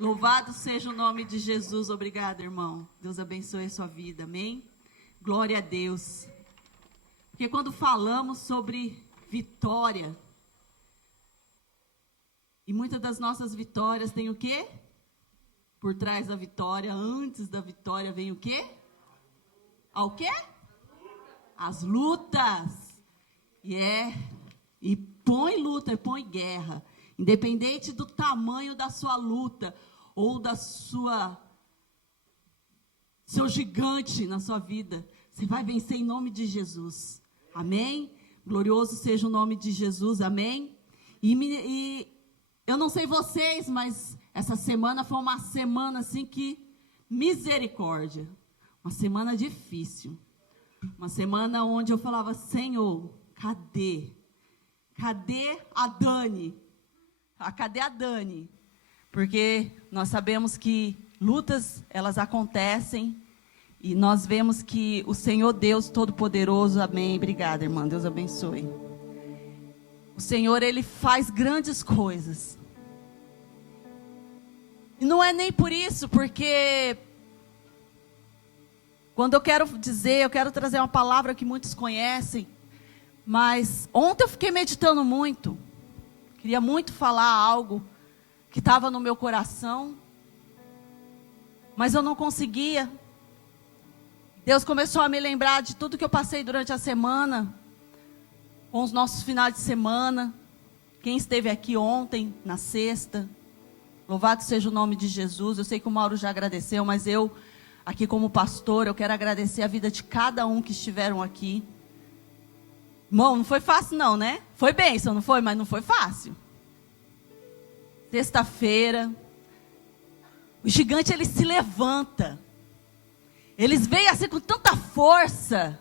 Louvado seja o nome de Jesus. Obrigada, irmão. Deus abençoe a sua vida. Amém? Glória a Deus. Porque quando falamos sobre vitória, e muitas das nossas vitórias tem o quê? Por trás da vitória, antes da vitória, vem o quê? Ao quê? As lutas. E põe luta, põe guerra. Independente do tamanho da sua luta, ou da seu gigante na sua vida, você vai vencer em nome de Jesus. Amém? Glorioso seja o nome de Jesus. Amém? E eu não sei vocês, mas essa semana foi uma semana assim que, misericórdia. Uma semana difícil. Uma semana onde eu falava, Senhor, cadê? Cadê a Dani? Cadê a Dani? Porque nós sabemos que lutas, elas acontecem. E nós vemos que o Senhor Deus Todo-Poderoso, amém, obrigada, irmã, Deus abençoe. O Senhor, Ele faz grandes coisas. E não é nem por isso, porque quando eu quero dizer, eu quero trazer uma palavra que muitos conhecem, mas ontem eu fiquei meditando muito, queria muito falar algo que estava no meu coração, mas eu não conseguia. Deus começou a me lembrar de tudo que eu passei durante a semana, com os nossos finais de semana. Quem esteve aqui ontem, na sexta, louvado seja o nome de Jesus. Eu sei que o Mauro já agradeceu, mas eu, aqui como pastor, eu quero agradecer a vida de cada um que estiveram aqui. Irmão, não foi fácil não, né? Foi bênção, não foi? Mas não foi fácil. Sexta-feira, o gigante, ele se levanta. Eles veem assim com tanta força,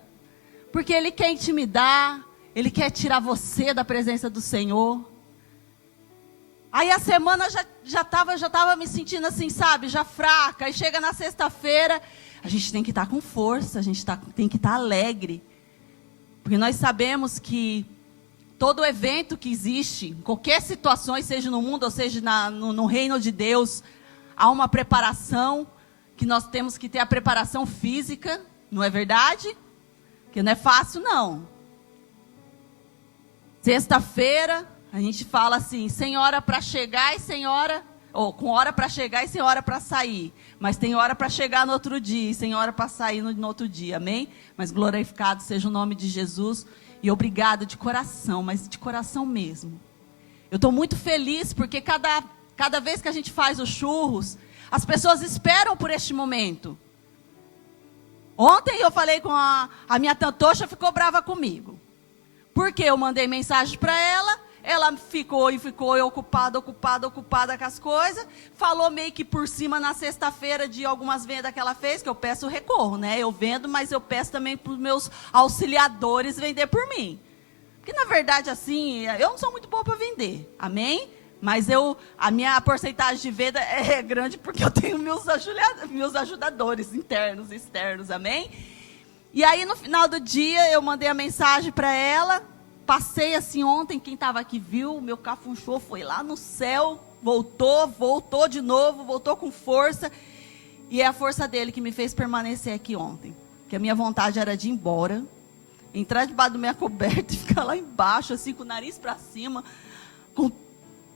porque ele quer intimidar, ele quer tirar você da presença do Senhor. Aí a semana já tava me sentindo assim, sabe, já fraca. Aí chega na sexta-feira, a gente tem que estar com força, a gente tem que estar alegre. Porque nós sabemos que todo evento que existe, em qualquer situação, seja no mundo ou seja no reino de Deus, há uma preparação, que nós temos que ter a preparação física, não é verdade? Que não é fácil, não. Sexta-feira, a gente fala assim, sem hora para chegar e sem hora, ou com hora para chegar e sem hora para sair. Mas tem hora para chegar no outro dia e sem hora para sair no outro dia, amém? Mas glorificado seja o nome de Jesus. E obrigado de coração, mas de coração mesmo. Eu estou muito feliz porque cada vez que a gente faz os churros, as pessoas esperam por este momento. Ontem eu falei com a minha tantocha, ficou brava comigo. Porque eu mandei mensagem para ela ficou ocupada com as coisas. Falou meio que por cima na sexta-feira de algumas vendas que ela fez, que eu peço recorro, né? Eu vendo, mas eu peço também para os meus auxiliadores vender por mim. Porque na verdade assim, eu não sou muito boa para vender, amém? Mas a minha porcentagem de venda é grande porque eu tenho meus ajudadores internos e externos, amém? E aí no final do dia eu mandei a mensagem para ela, passei assim ontem, quem estava aqui viu, meu cafunchô foi lá no céu, voltou de novo, voltou com força. E é a força dele que me fez permanecer aqui ontem. Que a minha vontade era de ir embora, entrar debaixo da minha coberta e ficar lá embaixo, assim com o nariz para cima,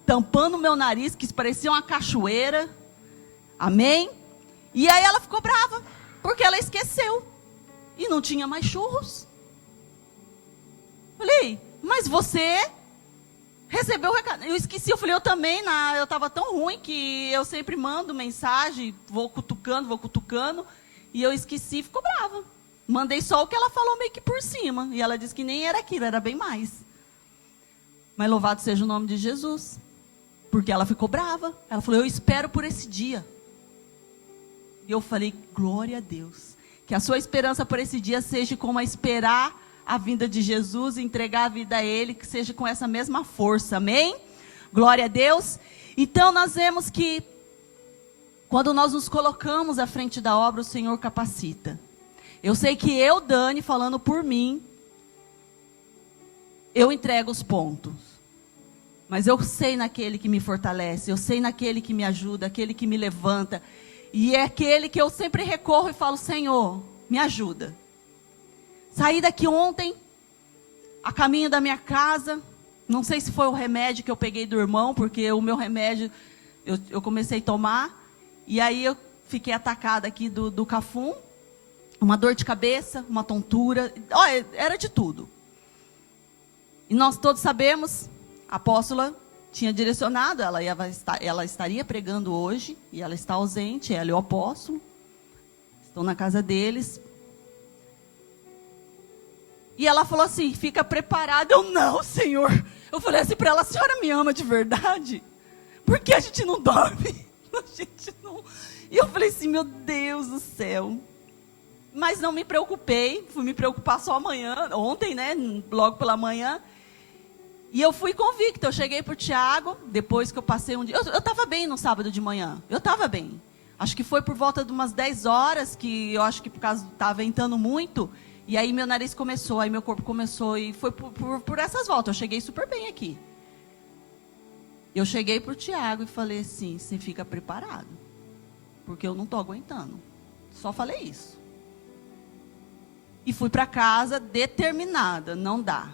tampando o meu nariz, que parecia uma cachoeira. Amém? E aí ela ficou brava, porque ela esqueceu. E não tinha mais churros. Falei, mas você recebeu o recado. Eu esqueci, eu falei, eu também, eu estava tão ruim que eu sempre mando mensagem, vou cutucando. E eu esqueci, ficou brava. Mandei só o que ela falou meio que por cima. E ela disse que nem era aquilo, era bem mais. Mas louvado seja o nome de Jesus. Porque ela ficou brava. Ela falou, eu espero por esse dia. E eu falei, glória a Deus. Que a sua esperança por esse dia seja como a esperar a vinda de Jesus e entregar a vida a Ele, que seja com essa mesma força, amém? Glória a Deus. Então nós vemos que quando nós nos colocamos à frente da obra, o Senhor capacita. Eu sei que eu, Dani, falando por mim, eu entrego os pontos. Mas eu sei naquele que me fortalece, eu sei naquele que me ajuda, aquele que me levanta. E é aquele que eu sempre recorro e falo, Senhor, me ajuda. Saí daqui ontem, a caminho da minha casa, não sei se foi o remédio que eu peguei do irmão, porque o meu remédio eu comecei a tomar, e aí eu fiquei atacada aqui do cafum, uma dor de cabeça, uma tontura, era de tudo. E nós todos sabemos, a apóstola tinha direcionado, ela estaria pregando hoje, e ela está ausente, ela e o apóstolo, estão na casa deles. E ela falou assim, fica preparada. Eu, não, Senhor. Eu falei assim para ela, a senhora me ama de verdade? Por que a gente não dorme? A gente não... E eu falei assim, meu Deus do céu. Mas não me preocupei, fui me preocupar só amanhã, ontem, né, logo pela manhã. E eu fui convicta, eu cheguei para o Tiago, depois que eu passei um dia... Eu estava bem no sábado de manhã, eu estava bem. Acho que foi por volta de umas 10 horas, que eu acho que por causa estava ventando muito, e aí meu nariz começou, aí meu corpo começou, e foi por essas voltas, eu cheguei super bem aqui. Eu cheguei para o Tiago e falei assim, você fica preparado, porque eu não estou aguentando. Só falei isso. E fui para casa determinada, não dá.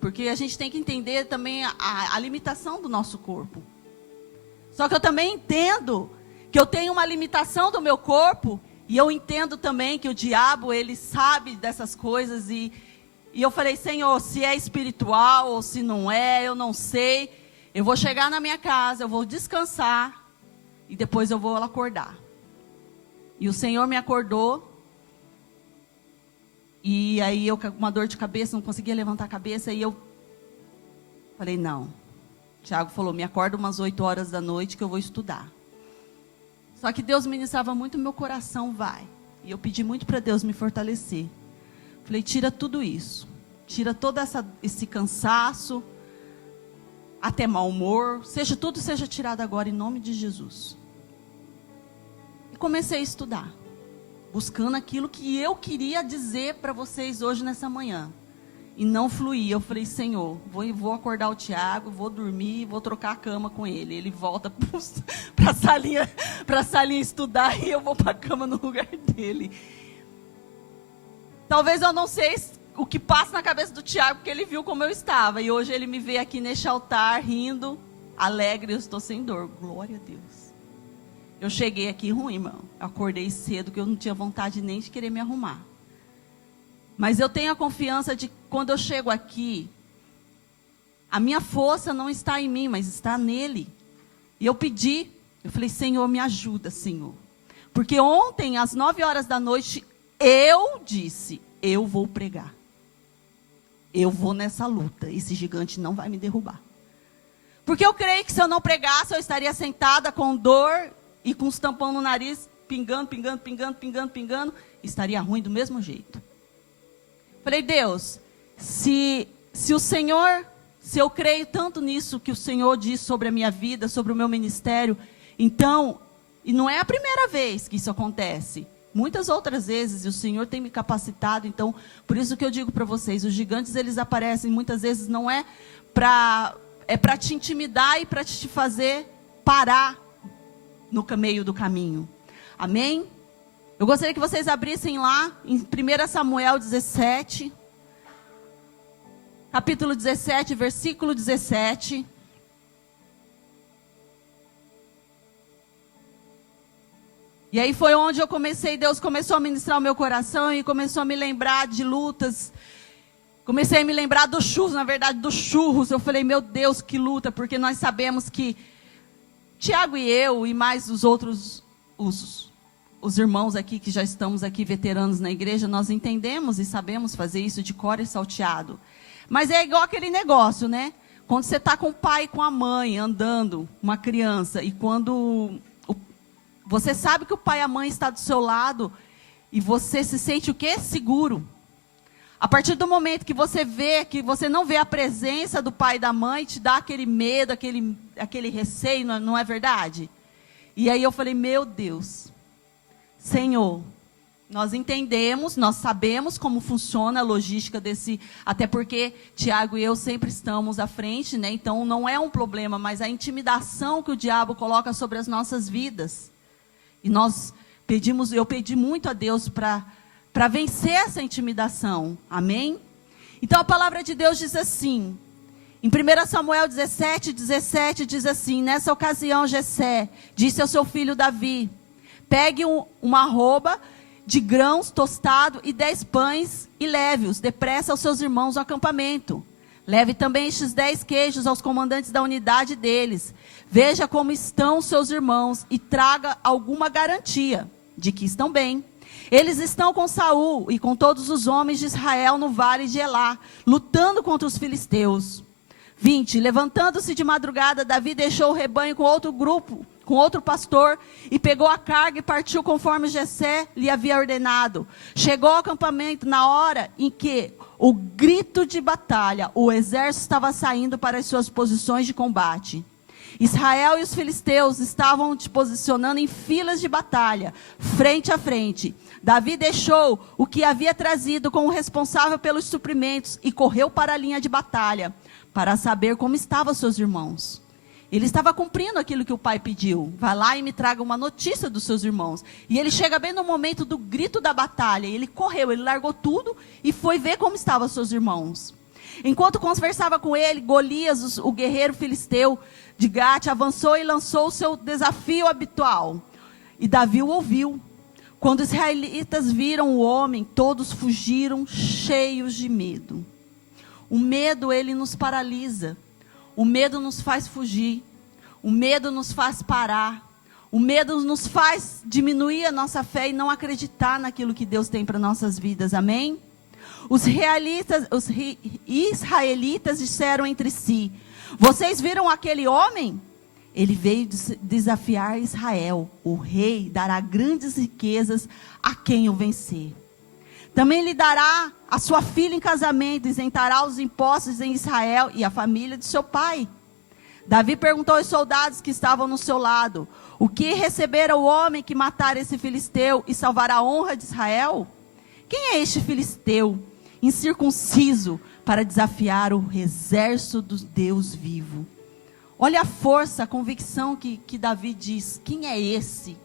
Porque a gente tem que entender também a limitação do nosso corpo. Só que eu também entendo que eu tenho uma limitação do meu corpo, e eu entendo também que o diabo, ele sabe dessas coisas, e eu falei, Senhor, se é espiritual ou se não é, eu não sei, eu vou chegar na minha casa, eu vou descansar, e depois eu vou acordar. E o Senhor me acordou, e aí eu com uma dor de cabeça, não conseguia levantar a cabeça, e eu falei, não. Tiago falou, me acorda umas 8 horas da noite que eu vou estudar. Só que Deus ministrava muito no meu coração, vai. E eu pedi muito para Deus me fortalecer. Falei, tira tudo isso. Tira todo esse cansaço, até mau humor. Tudo seja tirado agora em nome de Jesus. E comecei a estudar. Buscando aquilo que eu queria dizer para vocês hoje nessa manhã. E não fluía. Eu falei, Senhor, vou acordar o Tiago, vou dormir, vou trocar a cama com ele. Ele volta para a salinha estudar e eu vou para a cama no lugar dele. Talvez eu não sei o que passa na cabeça do Tiago, porque ele viu como eu estava. E hoje ele me vê aqui neste altar, rindo, alegre, eu estou sem dor. Glória a Deus. Eu cheguei aqui ruim, irmão. Eu acordei cedo, que eu não tinha vontade nem de querer me arrumar. Mas eu tenho a confiança de que quando eu chego aqui, a minha força não está em mim, mas está nele. E eu falei, Senhor, me ajuda, Senhor. Porque ontem, às 9 horas da noite, eu disse, eu vou pregar. Eu vou nessa luta, esse gigante não vai me derrubar. Porque eu creio que se eu não pregasse, eu estaria sentada com dor e com os tampões no nariz, pingando, estaria ruim do mesmo jeito. Falei, Deus, se o Senhor, se eu creio tanto nisso que o Senhor diz sobre a minha vida, sobre o meu ministério, então, e não é a primeira vez que isso acontece, muitas outras vezes, e o Senhor tem me capacitado, então, por isso que eu digo para vocês, os gigantes, eles aparecem, muitas vezes não é para te intimidar e para te fazer parar no meio do caminho. Amém? Eu gostaria que vocês abrissem lá, em 1 Samuel 17, capítulo 17, versículo 17. E aí foi onde eu comecei, Deus começou a ministrar o meu coração e começou a me lembrar de lutas. Comecei a me lembrar dos churros, na verdade, dos churros. Eu falei, meu Deus, que luta, porque nós sabemos que Tiago e eu, e mais os outros, os irmãos aqui, que já estamos aqui, veteranos na igreja, nós entendemos e sabemos fazer isso de cor e salteado. Mas é igual aquele negócio, né? Quando você está com o pai e com a mãe, andando, uma criança, e quando você sabe que o pai e a mãe estão do seu lado, e você se sente o quê? Seguro. A partir do momento que você vê, que você não vê a presença do pai e da mãe, te dá aquele medo, aquele receio, não é verdade? E aí eu falei, meu Deus, Senhor, Nós entendemos, nós sabemos como funciona a logística desse, até porque Tiago e eu sempre estamos à frente, né? Então não é um problema, mas a intimidação que o diabo coloca sobre as nossas vidas. E eu pedi muito a Deus para vencer essa intimidação. Amém? Então a palavra de Deus diz assim, em 1 Samuel 17 diz assim: nessa ocasião Jessé disse ao seu filho Davi: pegue uma arroba de grãos tostado e 10 pães e leve-os depressa aos seus irmãos no acampamento. Leve também estes 10 queijos aos comandantes da unidade deles. Veja como estão os seus irmãos e traga alguma garantia de que estão bem. Eles estão com Saul e com todos os homens de Israel no vale de Elá, lutando contra os filisteus. 20. Levantando-se de madrugada, Davi deixou o rebanho com outro grupo, com outro pastor, e pegou a carga e partiu conforme Jessé lhe havia ordenado. Chegou ao acampamento na hora em que o grito de batalha, o exército estava saindo para as suas posições de combate. Israel e os filisteus estavam se posicionando em filas de batalha, frente a frente. Davi deixou o que havia trazido com o responsável pelos suprimentos e correu para a linha de batalha, para saber como estavam seus irmãos. Ele estava cumprindo aquilo que o pai pediu. Vai lá e me traga uma notícia dos seus irmãos. E ele chega bem no momento do grito da batalha. Ele correu, ele largou tudo e foi ver como estavam seus irmãos. Enquanto conversava com ele, Golias, o guerreiro filisteu de Gate, avançou e lançou o seu desafio habitual. E Davi o ouviu. Quando os israelitas viram o homem, todos fugiram cheios de medo. O medo, ele nos paralisa. O medo nos faz fugir. O medo nos faz parar. O medo nos faz diminuir a nossa fé e não acreditar naquilo que Deus tem para nossas vidas. Amém? Os israelitas disseram entre si: vocês viram aquele homem? Ele veio desafiar Israel. O rei dará grandes riquezas a quem o vencer. Também lhe dará a sua filha em casamento, isentará os impostos em Israel e a família de seu pai. Davi perguntou aos soldados que estavam no seu lado: o que receberá o homem que matar esse filisteu e salvar a honra de Israel? Quem é este filisteu, incircunciso, para desafiar o exército do Deus vivo? Olha a força, a convicção que Davi diz. Quem é esse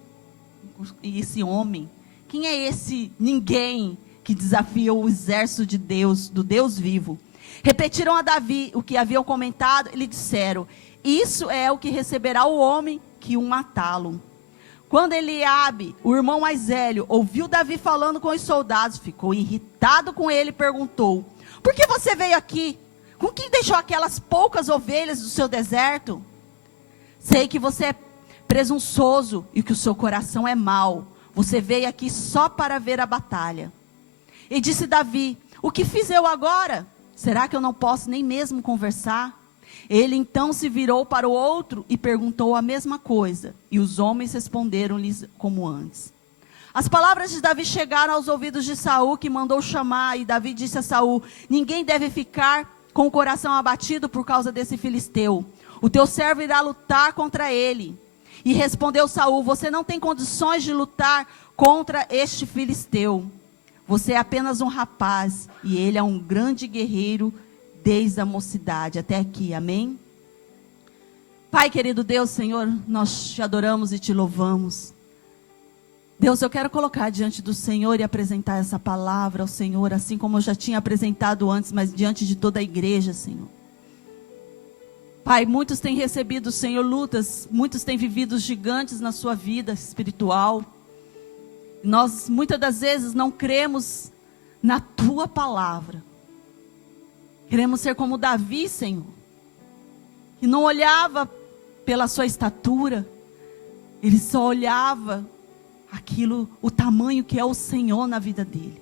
homem? Quem é esse ninguém que desafia o exército de Deus, do Deus vivo? Repetiram a Davi o que haviam comentado e lhe disseram: isso é o que receberá o homem que o matá-lo. Quando Eliabe, o irmão mais velho, ouviu Davi falando com os soldados, ficou irritado com ele e perguntou: por que você veio aqui? Com quem deixou aquelas poucas ovelhas do seu deserto? Sei que você é presunçoso e que o seu coração é mau. Você veio aqui só para ver a batalha. E disse Davi: o que fiz eu agora? Será que eu não posso nem mesmo conversar? Ele então se virou para o outro e perguntou a mesma coisa. E os homens responderam-lhes como antes. As palavras de Davi chegaram aos ouvidos de Saul, que mandou chamar. E Davi disse a Saul: ninguém deve ficar com o coração abatido por causa desse filisteu. O teu servo irá lutar contra ele. E respondeu Saul: você não tem condições de lutar contra este filisteu. Você é apenas um rapaz e ele é um grande guerreiro desde a mocidade. Até aqui, amém? Pai querido Deus, Senhor, nós te adoramos e te louvamos. Deus, eu quero colocar diante do Senhor e apresentar essa palavra ao Senhor, assim como eu já tinha apresentado antes, mas diante de toda a igreja, Senhor. Pai, muitos têm recebido, Senhor, lutas, muitos têm vivido gigantes na sua vida espiritual. Nós, muitas das vezes, não cremos na tua palavra. Queremos ser como Davi, Senhor, que não olhava pela sua estatura, ele só olhava aquilo, o tamanho que é o Senhor na vida dele.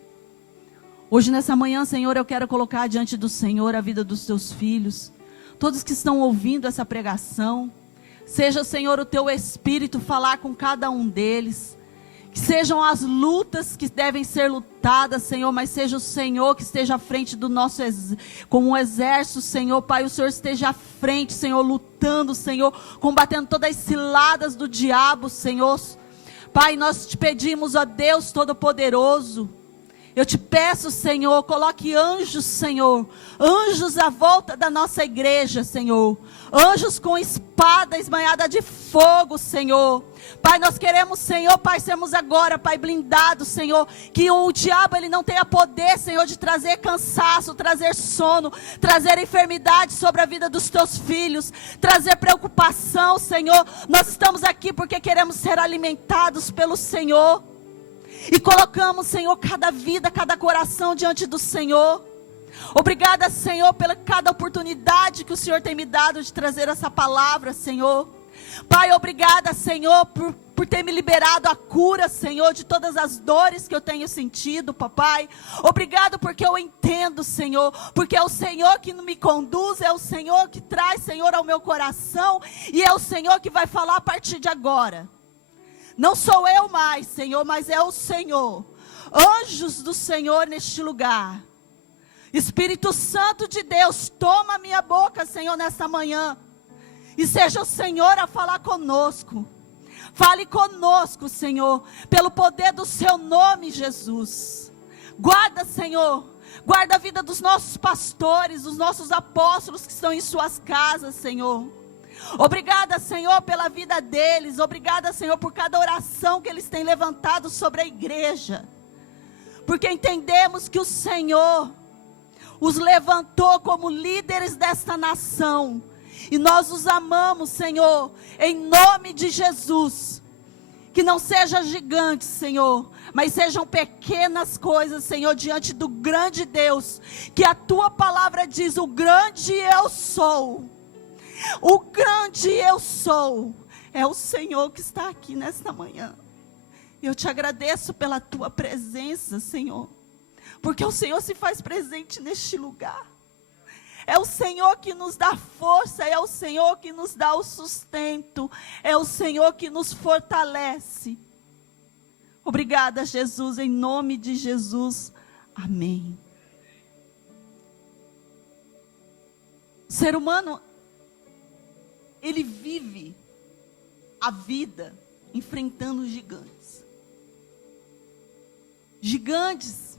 Hoje, nessa manhã, Senhor, eu quero colocar diante do Senhor a vida dos teus filhos, todos que estão ouvindo essa pregação. Seja, Senhor, o teu Espírito falar com cada um deles. Que sejam as lutas que devem ser lutadas, Senhor, mas seja o Senhor que esteja à frente do nosso como um exército, Senhor. Pai, o Senhor esteja à frente, Senhor, lutando, Senhor, combatendo todas as ciladas do diabo, Senhor. Pai, nós te pedimos, ó Deus Todo-Poderoso, eu te peço, Senhor, coloque anjos, Senhor, anjos à volta da nossa igreja, Senhor, anjos com espada esmailhada de fogo, Senhor. Pai, nós queremos, Senhor, Pai, sermos agora, Pai, blindados, Senhor, que o diabo, ele não tenha poder, Senhor, de trazer cansaço, trazer sono, trazer enfermidade sobre a vida dos teus filhos, trazer preocupação, Senhor. Nós estamos aqui porque queremos ser alimentados pelo Senhor. E colocamos, Senhor, cada vida, cada coração diante do Senhor. Obrigada, Senhor, pela cada oportunidade que o Senhor tem me dado de trazer essa palavra, Senhor. Pai, obrigada, Senhor, por ter me liberado a cura, Senhor, de todas as dores que eu tenho sentido, papai. Obrigado porque eu entendo, Senhor, porque é o Senhor que me conduz, é o Senhor que traz, Senhor, ao meu coração, e é o Senhor que vai falar a partir de agora. Não sou eu mais, Senhor, mas é o Senhor. Anjos do Senhor neste lugar. Espírito Santo de Deus, toma a minha boca, Senhor, nesta manhã. E seja o Senhor a falar conosco. Fale conosco, Senhor, pelo poder do seu nome, Jesus. Guarda, Senhor, guarda a vida dos nossos pastores, dos nossos apóstolos que estão em suas casas, Senhor. Obrigada, Senhor, pela vida deles. Obrigada, Senhor, por cada oração que eles têm levantado sobre a igreja. Porque entendemos que o Senhor os levantou como líderes desta nação. E nós os amamos, Senhor, em nome de Jesus. Que não sejam gigantes, Senhor, mas sejam pequenas coisas, Senhor, diante do grande Deus. Que a tua palavra diz: o grande eu sou. O grande eu sou, é o Senhor que está aqui nesta manhã. Eu te agradeço pela tua presença, Senhor, porque o Senhor se faz presente neste lugar. É o Senhor que nos dá força, é o Senhor que nos dá o sustento, é o Senhor que nos fortalece. Obrigada, Jesus, em nome de Jesus, amém. O ser humano, ele vive a vida enfrentando gigantes. Gigantes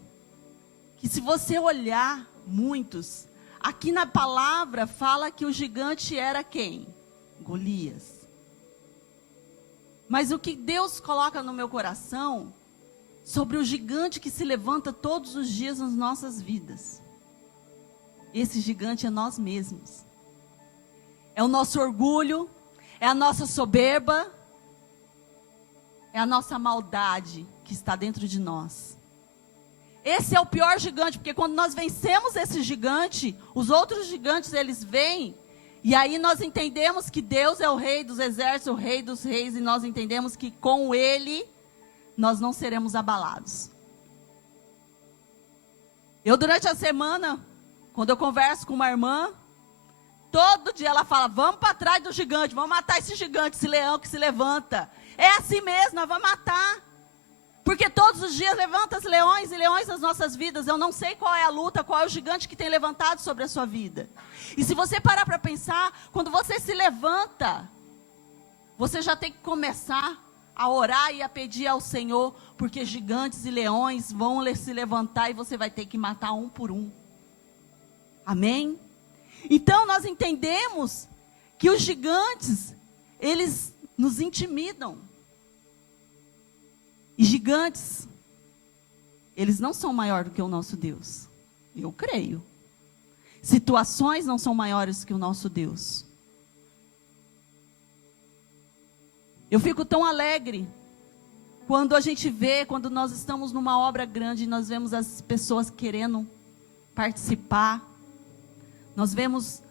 que, se você olhar, muitos, aqui na palavra fala que o gigante era quem? Golias. Mas o que Deus coloca no meu coração sobre o gigante que se levanta todos os dias nas nossas vidas. Esse gigante é nós mesmos. É o nosso orgulho, é a nossa soberba, é a nossa maldade que está dentro de nós. Esse é o pior gigante, porque quando nós vencemos esse gigante, os outros gigantes, eles vêm, e aí nós entendemos que Deus é o rei dos exércitos, o rei dos reis, e nós entendemos que com ele, nós não seremos abalados. Eu, durante a semana, quando eu converso com uma irmã, todo dia ela fala: vamos para trás do gigante, vamos matar esse gigante, esse leão que se levanta. É assim mesmo, nós vamos matar. Porque todos os dias levanta leões e leões nas nossas vidas. Eu não sei qual é a luta, qual é o gigante que tem levantado sobre a sua vida. E se você parar para pensar, quando você se levanta, você já tem que começar a orar e a pedir ao Senhor, porque gigantes e leões vão se levantar e você vai ter que matar um por um. Amém? Então nós entendemos que os gigantes, eles nos intimidam. E gigantes, eles não são maiores do que o nosso Deus. Eu creio. Situações não são maiores que o nosso Deus. Eu fico tão alegre quando a gente vê, quando nós estamos numa obra grande e nós vemos as pessoas querendo participar. Nós vemos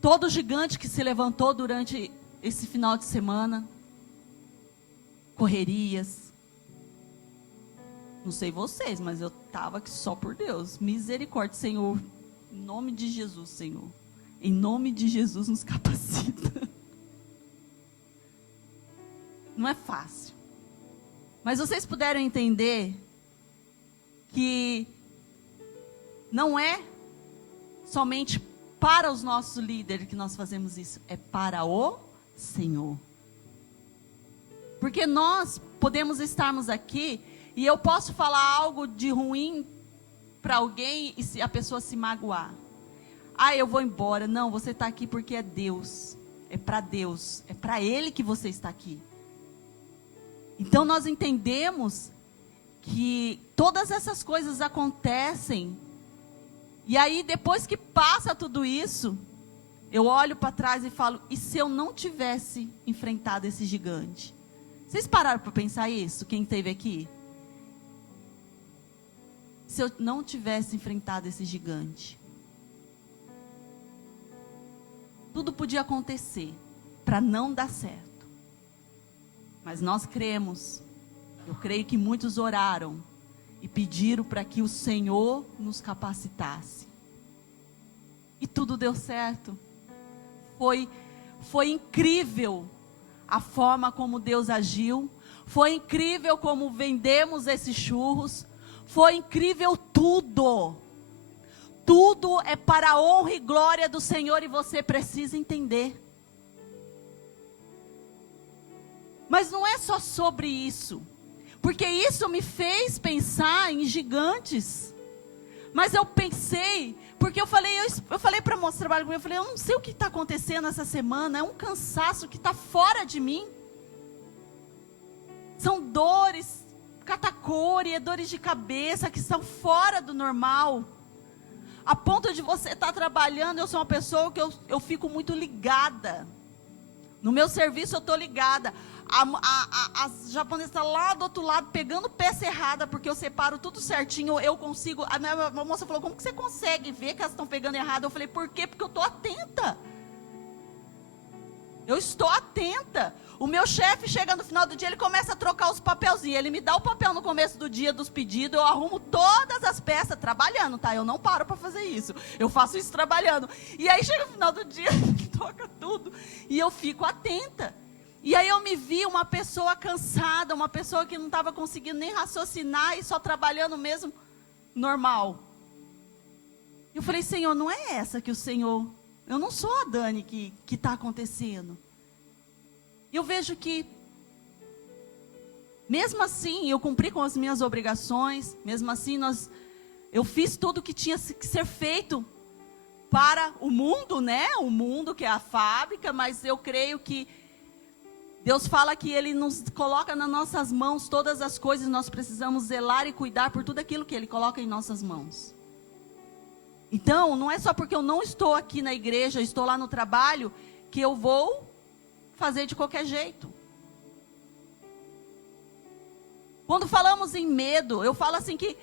todo gigante que se levantou durante esse final de semana. Correrias. Não sei vocês, mas eu estava aqui só por Deus. Misericórdia, Senhor. Em nome de Jesus, Senhor. Em nome de Jesus, nos capacita. Não é fácil. Mas vocês puderam entender que não é somente para os nossos líderes que nós fazemos isso. É para o Senhor. Porque nós podemos estarmos aqui e eu posso falar algo de ruim para alguém e se a pessoa se magoar. Ah, eu vou embora. Não, você está aqui porque é Deus. É para Deus. É para Ele que você está aqui. Então nós entendemos que todas essas coisas acontecem. E aí depois que passa tudo isso, eu olho para trás e falo, e se eu não tivesse enfrentado esse gigante? Vocês pararam para pensar isso, quem esteve aqui? Se eu não tivesse enfrentado esse gigante, tudo podia acontecer para não dar certo. Mas nós cremos, eu creio que muitos oraram e pediram para que o Senhor nos capacitasse. E tudo deu certo. Foi incrível a forma como Deus agiu. Foi incrível como vendemos esses churros. Foi incrível tudo. Tudo é para a honra e glória do Senhor e você precisa entender. Mas não é só sobre isso. Porque isso me fez pensar em gigantes. Mas eu pensei, porque eu falei para a moça que trabalha comigo, eu falei, eu não sei o que está acontecendo essa semana, é um cansaço que está fora de mim. São dores, catacônia, dores de cabeça que são fora do normal. A ponto de você estar trabalhando, eu sou uma pessoa que eu fico muito ligada. No meu serviço eu estou ligada. A japonesa está lá do outro lado, pegando peça errada, porque eu separo tudo certinho, eu consigo. A minha moça falou, como que você consegue ver que elas estão pegando errado? Eu falei, por quê? Porque eu estou atenta. Eu estou atenta. O meu chefe chega no final do dia, ele começa a trocar os papelzinhos. Ele me dá o papel no começo do dia dos pedidos, eu arrumo todas as peças, trabalhando, tá? Eu não paro para fazer isso. Eu faço isso trabalhando. E aí chega no final do dia, ele troca tudo. E eu fico atenta. E aí eu me vi uma pessoa cansada, uma pessoa que não estava conseguindo nem raciocinar e só trabalhando mesmo normal. Eu falei, Senhor, não é essa que o Senhor... Eu não sou a Dani que está acontecendo. Eu vejo que, mesmo assim, eu cumpri com as minhas obrigações, mesmo assim, eu fiz tudo que tinha que ser feito para o mundo, né? O mundo que é a fábrica, mas eu creio que Deus fala que Ele nos coloca nas nossas mãos todas as coisas, nós precisamos zelar e cuidar por tudo aquilo que Ele coloca em nossas mãos. Então, não é só porque eu não estou aqui na igreja, estou lá no trabalho, que eu vou fazer de qualquer jeito. Quando falamos em medo, eu falo assim que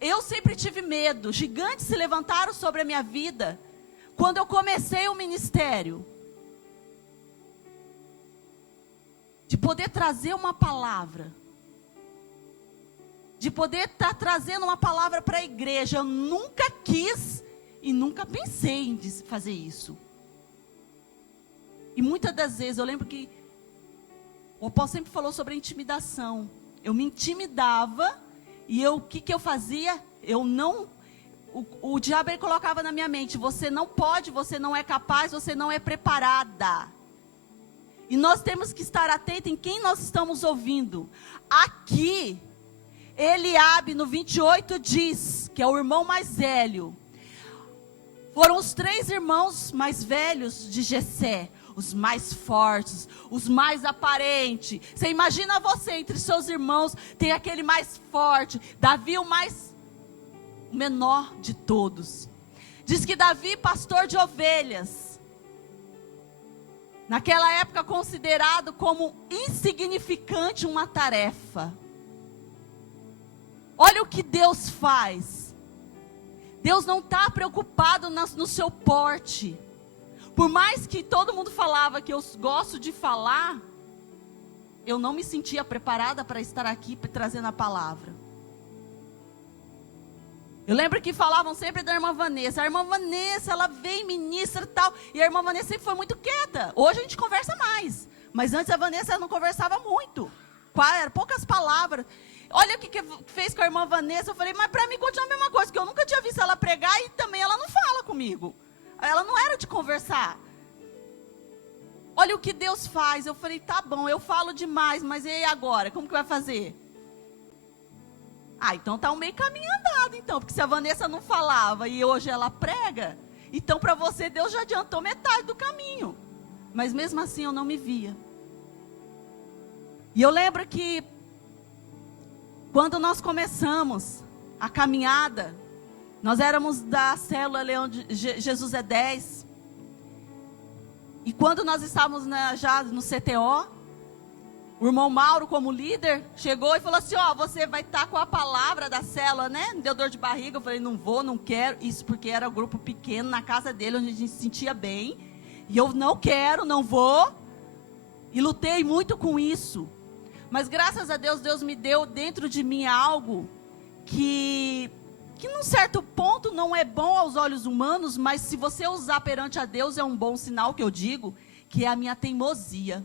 eu sempre tive medo. Gigantes se levantaram sobre a minha vida quando eu comecei o ministério. De poder trazer uma palavra. De poder estar trazendo uma palavra para a igreja. Eu nunca quis e nunca pensei em fazer isso. E muitas das vezes, eu lembro que o apóstolo sempre falou sobre a intimidação. Eu me intimidava e o que eu fazia? O diabo ele colocava na minha mente, você não pode, você não é capaz, você não é preparada. E nós temos que estar atentos em quem nós estamos ouvindo. Aqui, Eliabe no 28 diz, que é o irmão mais velho. Foram os 3 irmãos mais velhos de Jessé. Os mais fortes, os mais aparentes. Você imagina você, entre seus irmãos, tem aquele mais forte. Davi o menor de todos. Diz que Davi, pastor de ovelhas. Naquela época considerado como insignificante uma tarefa. Olha o que Deus faz. Deus não está preocupado no seu porte. Por mais que todo mundo falava que eu gosto de falar, eu não me sentia preparada para estar aqui trazendo a palavra. Eu lembro que falavam sempre da irmã Vanessa. A irmã Vanessa, ela vem, ministra e tal. E a irmã Vanessa sempre foi muito quieta. Hoje a gente conversa mais. Mas antes a Vanessa não conversava muito. Eram poucas palavras. Olha o que fez com a irmã Vanessa. Eu falei, mas para mim continua a mesma coisa. Porque eu nunca tinha visto ela pregar e também ela não fala comigo. Ela não era de conversar. Olha o que Deus faz. Eu falei, tá bom, eu falo demais, mas e aí agora? Como que vai fazer? Então tá um meio caminho andado, então. Porque se a Vanessa não falava e hoje ela prega, então para você Deus já adiantou metade do caminho. Mas mesmo assim eu não me via. E eu lembro que quando nós começamos a caminhada, nós éramos da célula Leão de Jesus é 10. E quando nós estávamos já no CTO, o irmão Mauro, como líder, chegou e falou assim, você vai estar com a palavra da célula, né? Me deu dor de barriga, eu falei, não vou, não quero. Isso porque era um grupo pequeno na casa dele, onde a gente se sentia bem. E eu não quero, não vou. E lutei muito com isso. Mas graças a Deus, Deus me deu dentro de mim algo que num certo ponto não é bom aos olhos humanos, mas se você usar perante a Deus é um bom sinal, que eu digo, que é a minha teimosia.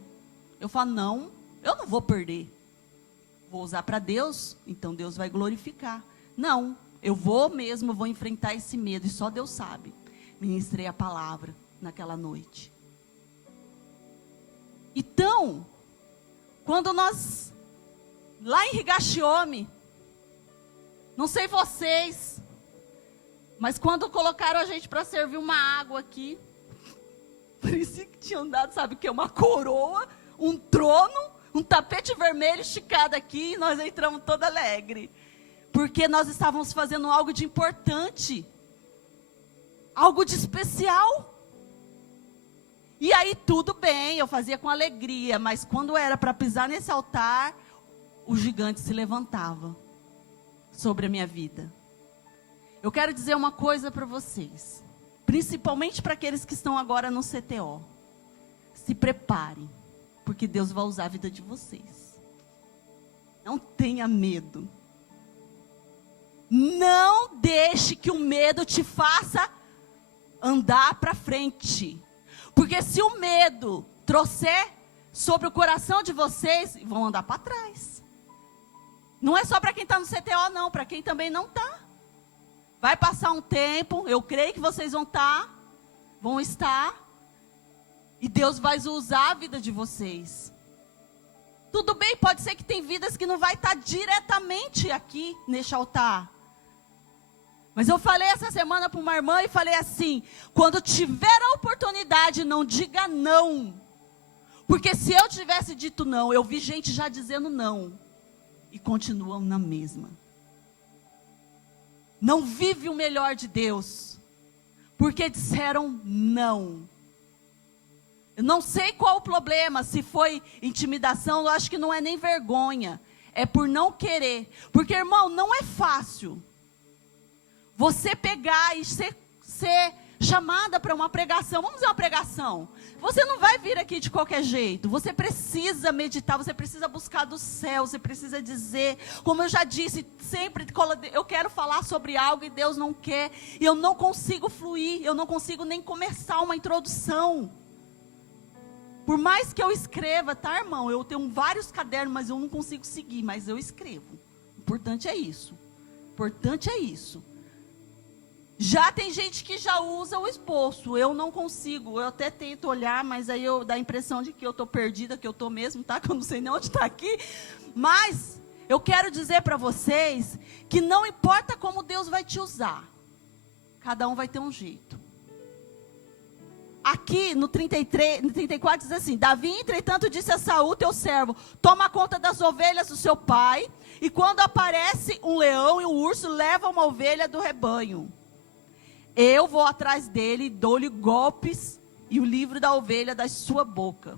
Eu falo, não, eu não vou perder. Vou usar para Deus, então Deus vai glorificar. Não, eu vou enfrentar esse medo, e só Deus sabe. Ministrei a palavra naquela noite. Então, quando nós, lá em Higashiome, não sei vocês, mas quando colocaram a gente para servir uma água aqui, parecia que tinham dado, sabe o que? Uma coroa, um trono, um tapete vermelho esticado aqui, e nós entramos toda alegre. Porque nós estávamos fazendo algo de importante, algo de especial. E aí tudo bem, eu fazia com alegria, mas quando era para pisar nesse altar, o gigante se levantava sobre a minha vida. Eu quero dizer uma coisa para vocês, principalmente para aqueles que estão agora no CTO. Se preparem, porque Deus vai usar a vida de vocês. Não tenha medo. Não deixe que o medo te faça andar para frente. Porque se o medo trouxer sobre o coração de vocês, vão andar para trás. Não é só para quem está no CTO, não. Para quem também não está. Vai passar um tempo. Eu creio que vocês vão estar. E Deus vai usar a vida de vocês. Tudo bem, pode ser que tem vidas que não vai estar diretamente aqui neste altar. Mas eu falei essa semana para uma irmã e falei assim, quando tiver a oportunidade, não diga não. Porque se eu tivesse dito não, eu vi gente já dizendo não. E continuam na mesma. Não vive o melhor de Deus. Porque disseram não. Eu não sei qual o problema, se foi intimidação, eu acho que não é nem vergonha. É por não querer. Porque, irmão, não é fácil você pegar e ser chamada para uma pregação. Vamos fazer uma pregação. Você não vai vir aqui de qualquer jeito. Você precisa meditar, você precisa buscar do céu, você precisa dizer. Como eu já disse, sempre eu quero falar sobre algo e Deus não quer. E eu não consigo fluir, eu não consigo nem começar uma introdução. Por mais que eu escreva, tá, irmão? Eu tenho vários cadernos, mas eu não consigo seguir, mas eu escrevo. O importante é isso. O importante é isso. Já tem gente que já usa o esboço, eu não consigo, eu até tento olhar, mas aí dá a impressão de que eu estou perdida, que eu estou mesmo, tá? Que eu não sei nem onde está aqui. Mas eu quero dizer para vocês que não importa como Deus vai te usar, cada um vai ter um jeito. Aqui no 34 diz assim, Davi, entretanto, disse a Saul, teu servo, toma conta das ovelhas do seu pai, e quando aparece um leão e um urso, leva uma ovelha do rebanho. Eu vou atrás dele e dou-lhe golpes e o livro da ovelha da sua boca.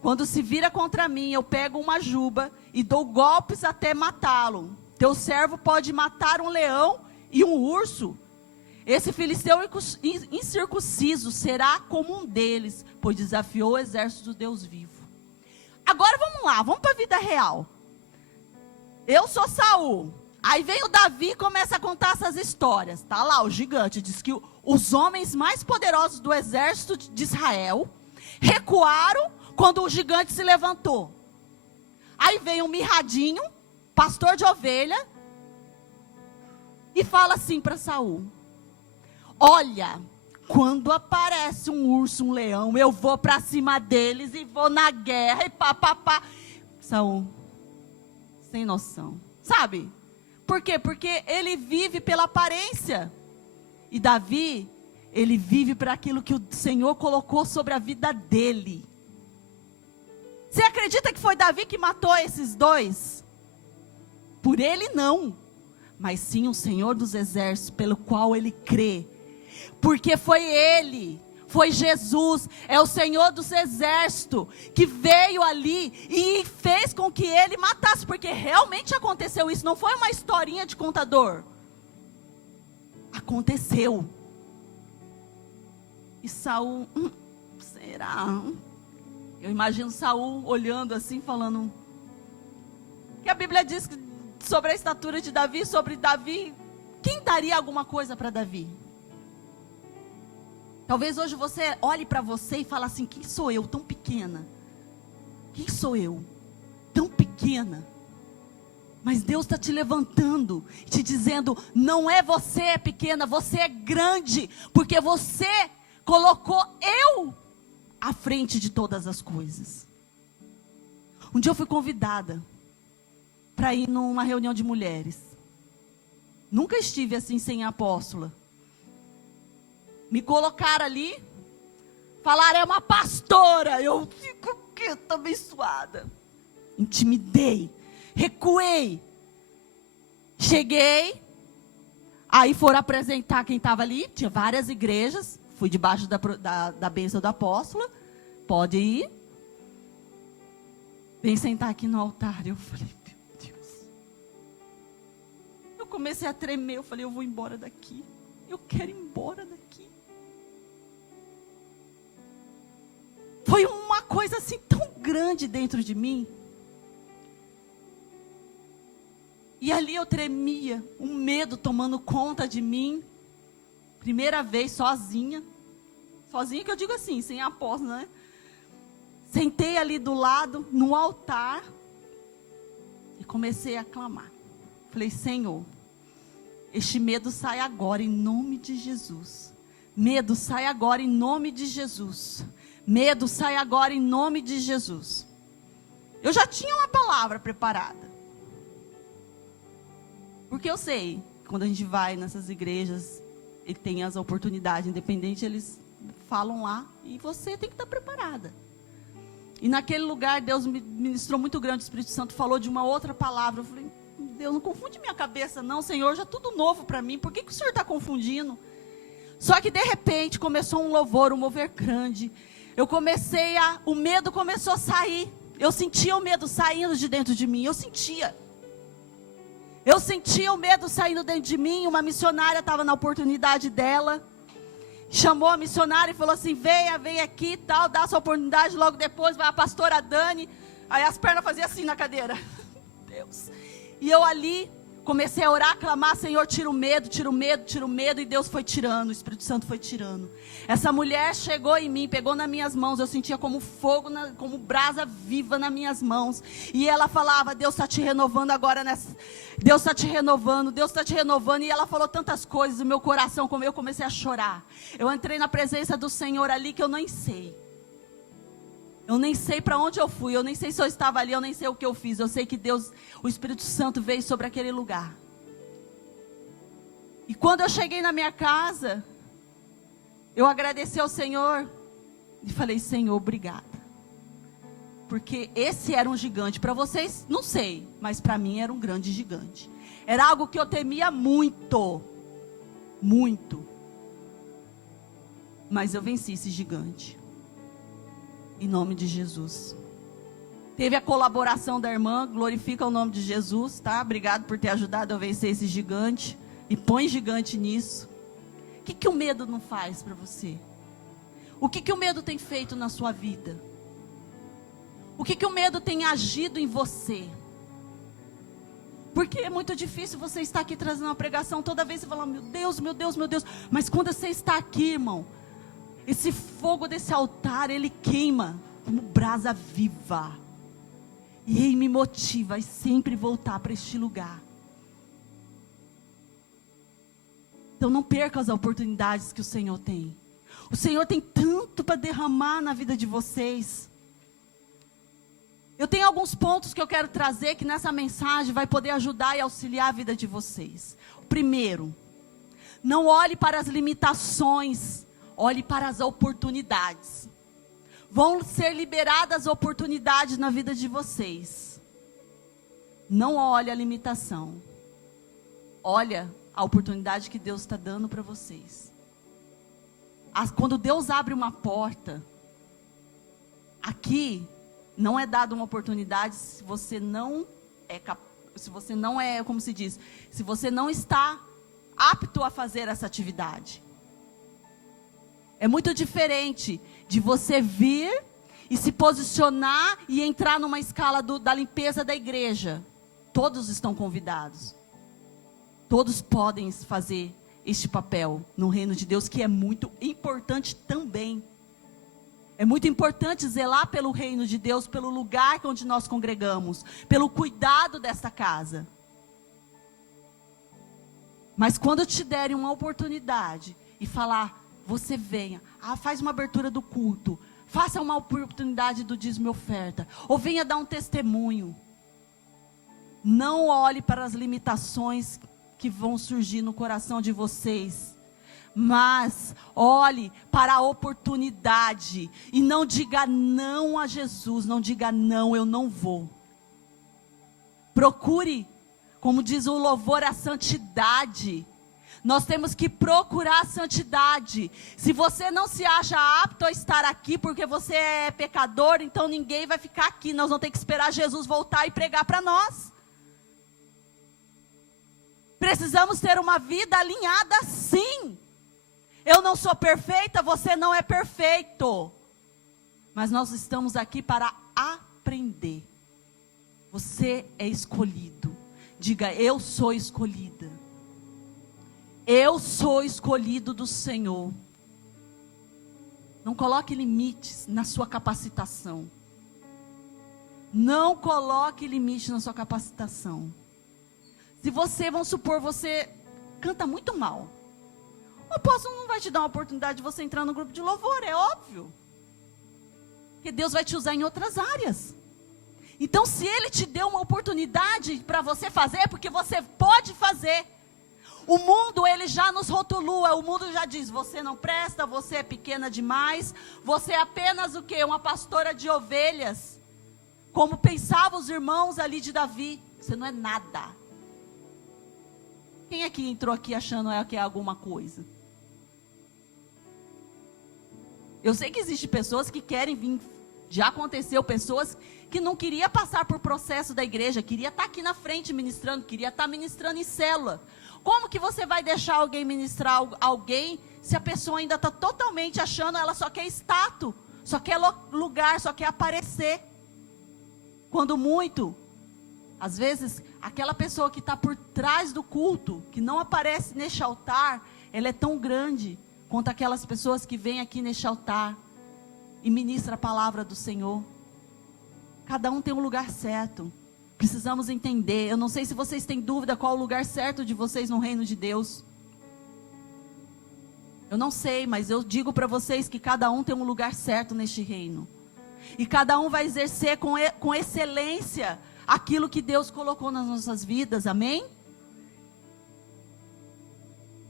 Quando se vira contra mim, eu pego uma juba e dou golpes até matá-lo. Teu servo pode matar um leão e um urso. Esse filisteu incircunciso será como um deles, pois desafiou o exército do Deus vivo. Agora vamos lá, vamos para a vida real. Eu sou Saul. Aí vem o Davi e começa a contar essas histórias. Está lá o gigante, diz que os homens mais poderosos do exército de Israel recuaram quando o gigante se levantou. Aí vem um mirradinho, pastor de ovelha, e fala assim para Saul: olha, Quando aparece um urso, um leão, eu vou para cima deles e vou na guerra e pá. Saul, sem noção. Sabe? Por quê? Porque ele vive pela aparência. E Davi, ele vive para aquilo que o Senhor colocou sobre a vida dele. Você acredita que foi Davi que matou esses dois? Por ele não, mas sim o Senhor dos Exércitos, pelo qual ele crê. Porque foi ele, foi Jesus, é o Senhor dos Exércitos, que veio ali e fez com que ele matasse, porque realmente aconteceu isso, não foi uma historinha de contador. Aconteceu. E Saul, será? Eu imagino Saul olhando assim, falando, que a Bíblia diz que sobre a estatura de Davi, sobre Davi, quem daria alguma coisa para Davi? Talvez hoje você olhe para você e fale assim, quem sou eu tão pequena? Quem sou eu tão pequena? Mas Deus está te levantando, te dizendo, não é você pequena, você é grande, porque você colocou eu à frente de todas as coisas. Um dia eu fui convidada para ir numa reunião de mulheres. Nunca estive assim sem a apóstola. Me colocaram ali, falaram, é uma pastora. Eu fico quieta, abençoada. Intimidei, recuei. Cheguei, aí foram apresentar quem estava ali. Tinha várias igrejas. Fui debaixo da bênção da apóstola. Pode ir. Vem sentar aqui no altar. Eu falei, meu Deus. Eu comecei a tremer. Eu falei, eu vou embora daqui. Eu quero ir embora daqui. Foi uma coisa assim tão grande dentro de mim. E ali eu tremia, um medo tomando conta de mim. Primeira vez sozinha. Sozinha que eu digo assim, sem apóstolo, né? Sentei ali do lado, no altar. E comecei a clamar. Falei, Senhor, este medo sai agora em nome de Jesus. Medo sai agora em nome de Jesus. Medo sai agora em nome de Jesus. Eu já tinha uma palavra preparada. Porque eu sei, quando a gente vai nessas igrejas, e tem as oportunidades, independente, eles falam lá, e você tem que estar preparada. E naquele lugar, Deus me ministrou muito grande, o Espírito Santo falou de uma outra palavra. Eu falei, Deus, não confunde minha cabeça não, Senhor, já é tudo novo para mim, por que o Senhor está confundindo? Só que de repente, começou um louvor, um mover grande. O medo começou a sair. Eu sentia o medo saindo de dentro de mim, eu sentia o medo saindo dentro de mim. Uma missionária estava na oportunidade dela, chamou a missionária e falou assim, vem aqui, tal, dá a sua oportunidade, logo depois vai a pastora Dani. Aí as pernas faziam assim na cadeira. Deus. E eu ali comecei a orar, a clamar, Senhor, tira o medo, e Deus foi tirando, o Espírito Santo foi tirando. Essa mulher chegou em mim, pegou nas minhas mãos, eu sentia como fogo, como brasa viva nas minhas mãos. E ela falava, Deus está te renovando agora, Deus está te renovando, e ela falou tantas coisas, o meu coração, como eu comecei a chorar. Eu entrei na presença do Senhor ali, que eu nem sei. Eu nem sei para onde eu fui, eu nem sei se eu estava ali, eu nem sei o que eu fiz. Eu sei que Deus, o Espírito Santo veio sobre aquele lugar. E quando eu cheguei na minha casa, eu agradeci ao Senhor e falei, Senhor, obrigada. Porque esse era um gigante. Para vocês, não sei, mas para mim era um grande gigante. Era algo que eu temia muito, muito. Mas eu venci esse gigante. Em nome de Jesus. Teve a colaboração da irmã, glorifica o nome de Jesus, tá? Obrigado por ter ajudado a vencer esse gigante. E põe gigante nisso. O que o medo não faz para você? O que o medo tem feito na sua vida? O que o medo tem agido em você? Porque é muito difícil você estar aqui trazendo uma pregação, toda vez você fala, meu Deus, meu Deus, meu Deus. Mas quando você está aqui, irmão, esse fogo desse altar, ele queima como brasa viva. E ele me motiva a sempre voltar para este lugar. Então não perca as oportunidades que o Senhor tem. O Senhor tem tanto para derramar na vida de vocês. Eu tenho alguns pontos que eu quero trazer que nessa mensagem vai poder ajudar e auxiliar a vida de vocês. Primeiro, não olhe para as limitações, olhe para as oportunidades. Vão ser liberadas oportunidades na vida de vocês. Não olhe a limitação. Olha a oportunidade que Deus está dando para vocês. Quando Deus abre uma porta, aqui não é dada uma oportunidade se você não é, como se diz, se você não está apto a fazer essa atividade. É muito diferente de você vir e se posicionar e entrar numa escala da limpeza da igreja. Todos estão convidados. Todos podem fazer este papel no reino de Deus, que é muito importante também. É muito importante zelar pelo reino de Deus, pelo lugar onde nós congregamos, pelo cuidado dessa casa. Mas quando te derem uma oportunidade e falar, você venha, faz uma abertura do culto, faça uma oportunidade do dízimo e oferta, ou venha dar um testemunho. Não olhe para as limitações que vão surgir no coração de vocês. Mas olhe para a oportunidade e não diga não a Jesus, não diga não, eu não vou. Procure, como diz o louvor, a santidade. Nós temos que procurar a santidade. Se você não se acha apto a estar aqui porque você é pecador, então ninguém vai ficar aqui. Nós vamos ter que esperar Jesus voltar e pregar para nós. Precisamos ter uma vida alinhada, sim. Eu não sou perfeita, você não é perfeito. Mas nós estamos aqui para aprender. Você é escolhido. Diga, eu sou escolhida. Eu sou escolhido do Senhor. Não coloque limites na sua capacitação. Não coloque limite na sua capacitação. Se você, vamos supor, você canta muito mal. O apóstolo não vai te dar uma oportunidade de você entrar no grupo de louvor, é óbvio. Porque Deus vai te usar em outras áreas. Então, se Ele te deu uma oportunidade para você fazer, é porque você pode fazer. O mundo, ele já nos rotulua, o mundo já diz, você não presta, você é pequena demais, você é apenas o quê? Uma pastora de ovelhas. Como pensavam os irmãos ali de Davi, você não é nada. Quem é que entrou aqui achando que é alguma coisa? Eu sei que existem pessoas que querem vir, já aconteceu, pessoas que não queriam passar por processo da igreja, queria estar aqui na frente ministrando, queria estar ministrando em célula. Como que você vai deixar alguém ministrar alguém, se a pessoa ainda está totalmente achando, ela só quer status, só quer lugar, só quer aparecer. Quando muito, às vezes, aquela pessoa que está por trás do culto, que não aparece neste altar, ela é tão grande quanto aquelas pessoas que vêm aqui neste altar e ministram a palavra do Senhor. Cada um tem um lugar certo. Precisamos entender. Eu não sei se vocês têm dúvida qual o lugar certo de vocês no reino de Deus. Eu não sei, mas eu digo para vocês que cada um tem um lugar certo neste reino. E cada um vai exercer com excelência aquilo que Deus colocou nas nossas vidas, amém?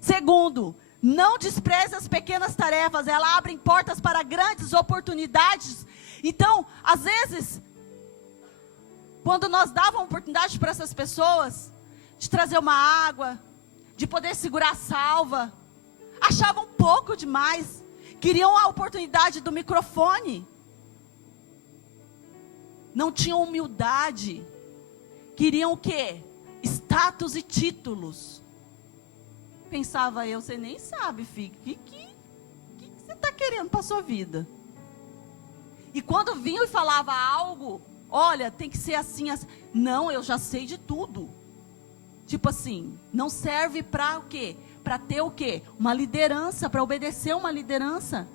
Segundo, não despreze as pequenas tarefas, elas abrem portas para grandes oportunidades. Então, às vezes, quando nós dávamos oportunidade para essas pessoas, de trazer uma água, de poder segurar a salva, achavam pouco demais, queriam a oportunidade do microfone, não tinham humildade, queriam o quê? Status e títulos. Pensava eu, você nem sabe, filho, o que você está querendo para a sua vida? E quando vinham e falava algo, olha, tem que ser assim, assim. Não, eu já sei de tudo. Tipo assim, não serve para o quê? Para ter o quê? Uma liderança, para obedecer uma liderança.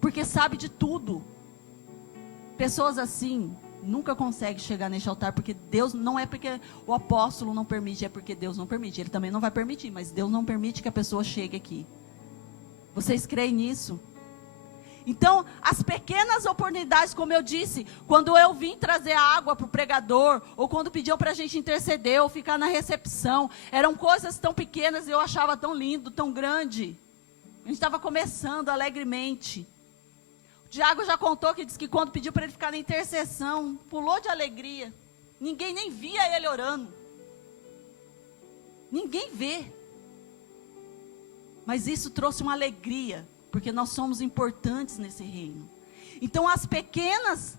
Porque sabe de tudo. Pessoas assim nunca conseguem chegar neste altar, porque Deus, não é porque o apóstolo não permite, é porque Deus não permite. Ele também não vai permitir, mas Deus não permite que a pessoa chegue aqui. Vocês creem nisso? Então, as pequenas oportunidades, como eu disse, quando eu vim trazer água para o pregador, ou quando pediam para a gente interceder, ou ficar na recepção, eram coisas tão pequenas e eu achava tão lindo, tão grande. A gente estava começando alegremente. O Tiago já contou que disse que quando pediu para ele ficar na intercessão, pulou de alegria. Ninguém nem via ele orando. Ninguém vê. Mas isso trouxe uma alegria, porque nós somos importantes nesse reino. Então as pequenas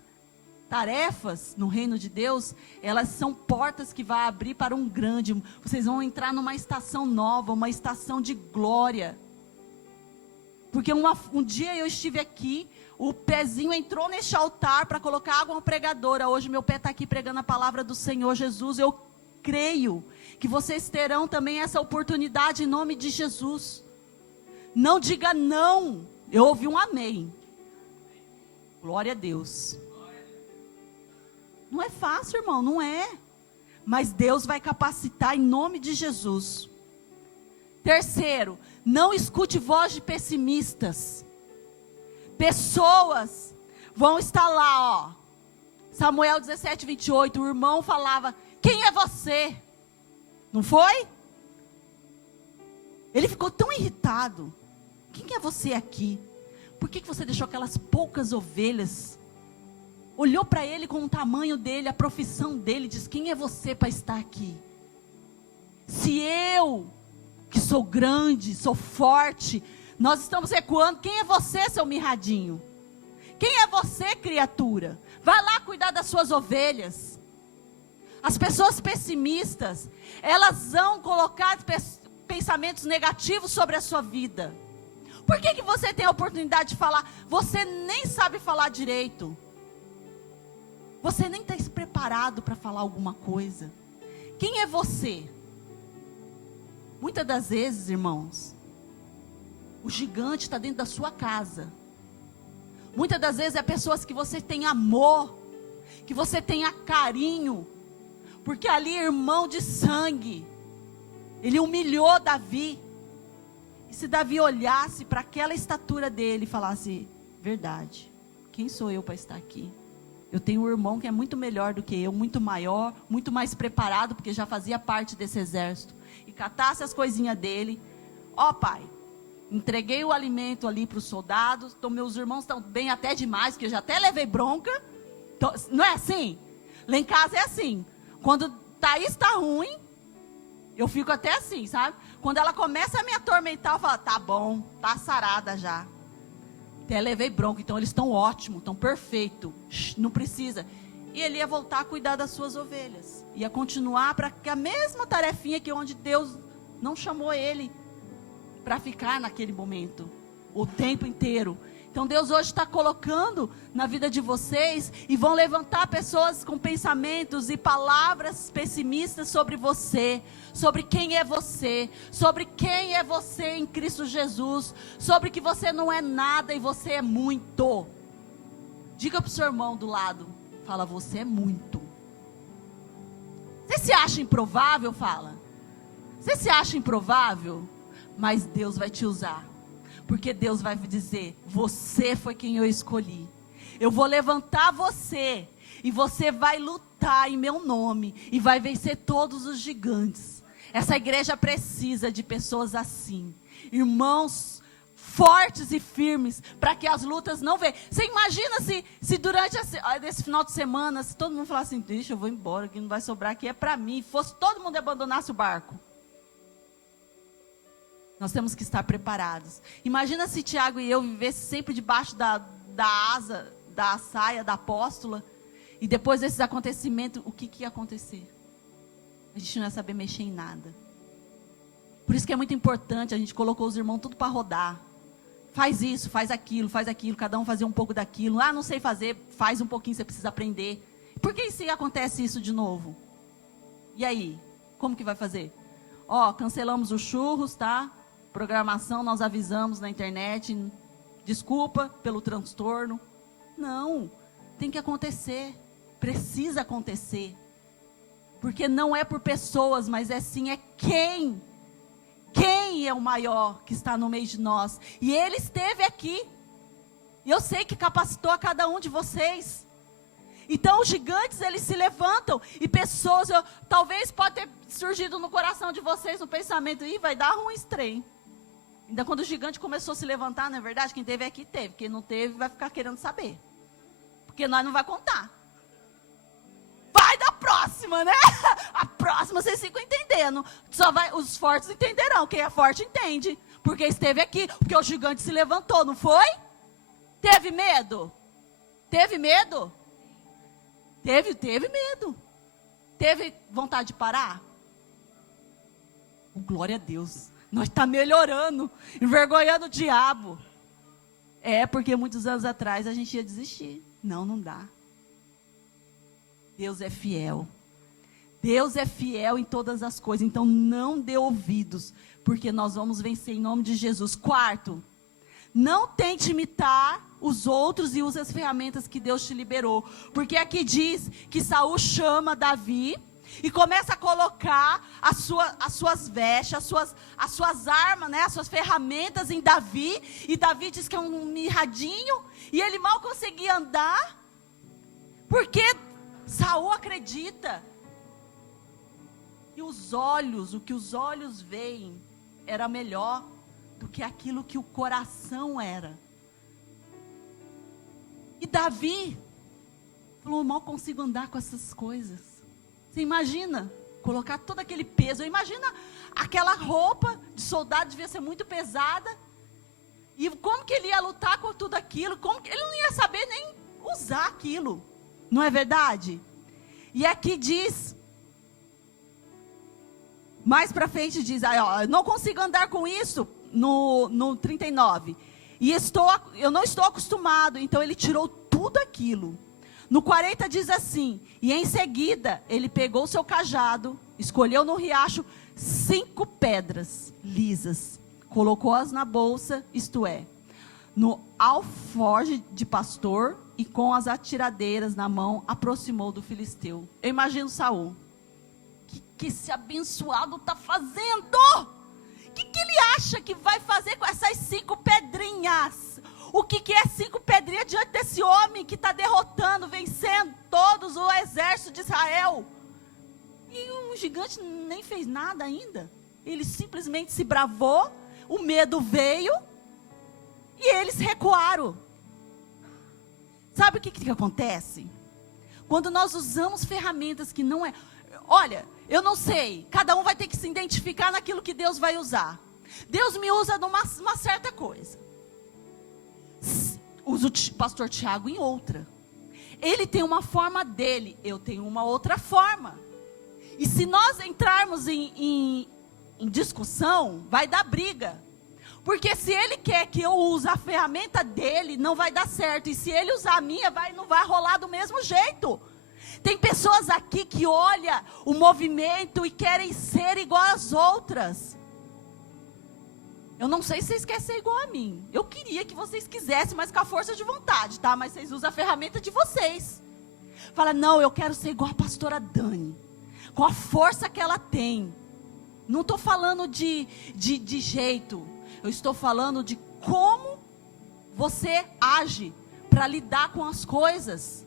tarefas no reino de Deus, elas são portas que vai abrir para um grande. Vocês vão entrar numa estação nova, uma estação de glória. Porque um dia eu estive aqui, o pezinho entrou neste altar para colocar água na pregadora. Hoje meu pé está aqui pregando a palavra do Senhor Jesus. Eu creio que vocês terão também essa oportunidade em nome de Jesus. Não diga não. Eu ouvi um amém. Glória a Deus. Não é fácil, irmão, não é. Mas Deus vai capacitar em nome de Jesus. Terceiro, não escute voz de pessimistas. Pessoas vão estar lá, ó. Samuel 17, 28, o irmão falava, quem é você? Não foi? Ele ficou tão irritado. Quem é você aqui? Por que você deixou aquelas poucas ovelhas? Olhou para ele com o tamanho dele, a profissão dele, diz, quem é você para estar aqui? Se eu, que sou grande, sou forte, nós estamos recuando, quem é você, seu mirradinho? Quem é você, criatura? Vai lá cuidar das suas ovelhas. As pessoas pessimistas, elas vão colocar pensamentos negativos sobre a sua vida. Por que você tem a oportunidade de falar? Você nem sabe falar direito. Você nem está preparado para falar alguma coisa. Quem é você? Muitas das vezes, irmãos, o gigante está dentro da sua casa. Muitas das vezes é pessoas que você tem amor, que você tenha carinho, porque ali é irmão de sangue. Ele humilhou Davi. E se Davi olhasse para aquela estatura dele e falasse, verdade, quem sou eu para estar aqui? Eu tenho um irmão que é muito melhor do que eu, muito maior, muito mais preparado, porque já fazia parte desse exército. E catasse as coisinhas dele. Ó pai, entreguei o alimento ali para os soldados, então meus irmãos estão bem até demais, que eu já até levei bronca. Então, não é assim? Lá em casa é assim. Quando Thaís está ruim, eu fico até assim, sabe? Quando ela começa a me atormentar, eu falo, tá bom, tá sarada já. Até levei bronca, então eles estão ótimos, estão perfeitos, não precisa. E ele ia voltar a cuidar das suas ovelhas. Ia continuar para que a mesma tarefinha que onde Deus não chamou ele para ficar naquele momento, o tempo inteiro. Então Deus hoje está colocando na vida de vocês e vão levantar pessoas com pensamentos e palavras pessimistas sobre você, sobre quem é você em Cristo Jesus, sobre que você não é nada e você é muito. Diga para o seu irmão do lado, fala, você é muito. Você se acha improvável? Fala. Você se acha improvável? Mas Deus vai te usar. Porque Deus vai dizer, você foi quem eu escolhi. Eu vou levantar você. E você vai lutar em meu nome. E vai vencer todos os gigantes. Essa igreja precisa de pessoas assim. Irmãos fortes e firmes. Para que as lutas não venham. Você imagina se durante esse final de semana, se todo mundo falasse assim, deixa, eu vou embora, que não vai sobrar aqui, é para mim. Fosse todo mundo abandonasse o barco. Nós temos que estar preparados. Imagina se Tiago e eu vivessem sempre debaixo da asa, da saia da apóstola. E depois desses acontecimentos, o que ia acontecer? A gente não ia saber mexer em nada. Por isso que é muito importante, a gente colocou os irmãos tudo para rodar. Faz isso, faz aquilo, cada um fazia um pouco daquilo. Ah, não sei fazer, faz um pouquinho, você precisa aprender. Por que se acontece isso de novo? E aí? Como que vai fazer? Ó, cancelamos os churros, tá? Programação, nós avisamos na internet, desculpa pelo transtorno. Não, tem que acontecer, precisa acontecer. Porque não é por pessoas, mas é quem é o maior que está no meio de nós. E ele esteve aqui. E eu sei que capacitou a cada um de vocês. Então os gigantes, eles se levantam. E pessoas, talvez pode ter surgido no coração de vocês um pensamento, vai dar ruim esse trem. Ainda quando o gigante começou a se levantar, não é verdade? Quem teve aqui teve. Quem não teve vai ficar querendo saber. Porque nós não vai contar. Vai da próxima, né? A próxima vocês ficam entendendo. Os fortes entenderão. Quem é forte entende. Porque esteve aqui. Porque o gigante se levantou, não foi? Teve medo? Teve medo? Teve medo. Teve vontade de parar? Glória a Deus. Nós está melhorando. Envergonhando o diabo. Porque muitos anos atrás a gente ia desistir. Não dá. Deus é fiel. Deus é fiel em todas as coisas. Então não dê ouvidos. Porque nós vamos vencer em nome de Jesus. Quarto, não tente imitar os outros e use as ferramentas que Deus te liberou. Porque aqui diz que Saul chama Davi e começa a colocar as suas vestes, as suas armas, né, as suas ferramentas em Davi. E Davi diz que é um mirradinho e ele mal conseguia andar. Porque Saul acredita. E o que os olhos veem, era melhor do que aquilo que o coração era. E Davi falou, mal consigo andar com essas coisas. Você imagina colocar todo aquele peso. Imagina aquela roupa de soldado, devia ser muito pesada. E como que ele ia lutar com tudo aquilo? Ele não ia saber nem usar aquilo. Não é verdade? E aqui diz, mais para frente diz, não consigo andar com isso, no 39. E eu não estou acostumado. Então ele tirou tudo aquilo. No 40 diz assim, e em seguida ele pegou o seu cajado, escolheu no riacho 5 pedras lisas, colocou-as na bolsa, isto é, no alforje de pastor, e com as atiradeiras na mão, aproximou do filisteu. Eu imagino Saul. O que esse abençoado está fazendo? O que ele acha que vai fazer com essas 5 pedrinhas? O que é 5 pedrinhas diante desse homem que está derrotando, vencendo todos o exército de Israel? E o gigante nem fez nada ainda. Ele simplesmente se bravou, o medo veio e eles recuaram. Sabe o que acontece? Quando nós usamos ferramentas que não é... Olha, eu não sei, cada um vai ter que se identificar naquilo que Deus vai usar. Deus me usa numa certa coisa. Usa o pastor Tiago em outra. Ele tem uma forma dele, eu tenho uma outra forma. E se nós entrarmos em discussão, vai dar briga. Porque se ele quer que eu use a ferramenta dele, não vai dar certo. E se ele usar a minha, não vai rolar do mesmo jeito. Tem pessoas aqui que olham o movimento e querem ser igual às outras. Eu não sei se vocês querem ser igual a mim. Eu queria que vocês quisessem, mas com a força de vontade, tá? Mas vocês usam a ferramenta de vocês. Fala, não, eu quero ser igual a pastora Dani. Com a força que ela tem. Não estou falando de jeito. Eu estou falando de como você age para lidar com as coisas.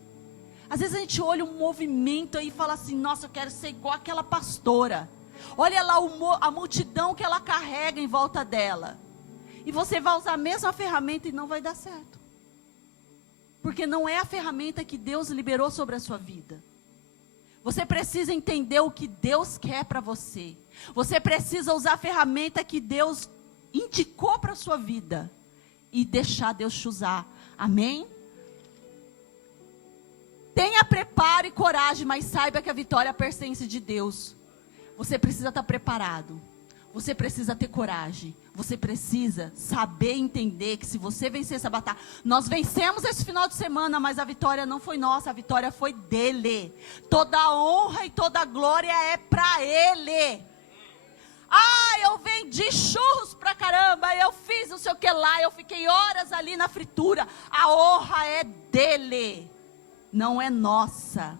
Às vezes a gente olha um movimento aí e fala assim, nossa, eu quero ser igual aquela pastora. Olha lá a multidão que ela carrega em volta dela. E você vai usar a mesma ferramenta e não vai dar certo. Porque não é a ferramenta que Deus liberou sobre a sua vida. Você precisa entender o que Deus quer para você. Você precisa usar a ferramenta que Deus indicou para a sua vida. E deixar Deus te usar. Amém? Tenha preparo e coragem, mas saiba que a vitória pertence de Deus. Você precisa estar preparado. Você precisa ter coragem. Você precisa saber entender que se você vencer essa batalha... Nós vencemos esse final de semana, mas a vitória não foi nossa, a vitória foi dele. Toda a honra e toda a glória é para ele. Eu vendi churros pra caramba, eu fiz não sei o que lá, eu fiquei horas ali na fritura. A honra é dele, não é nossa.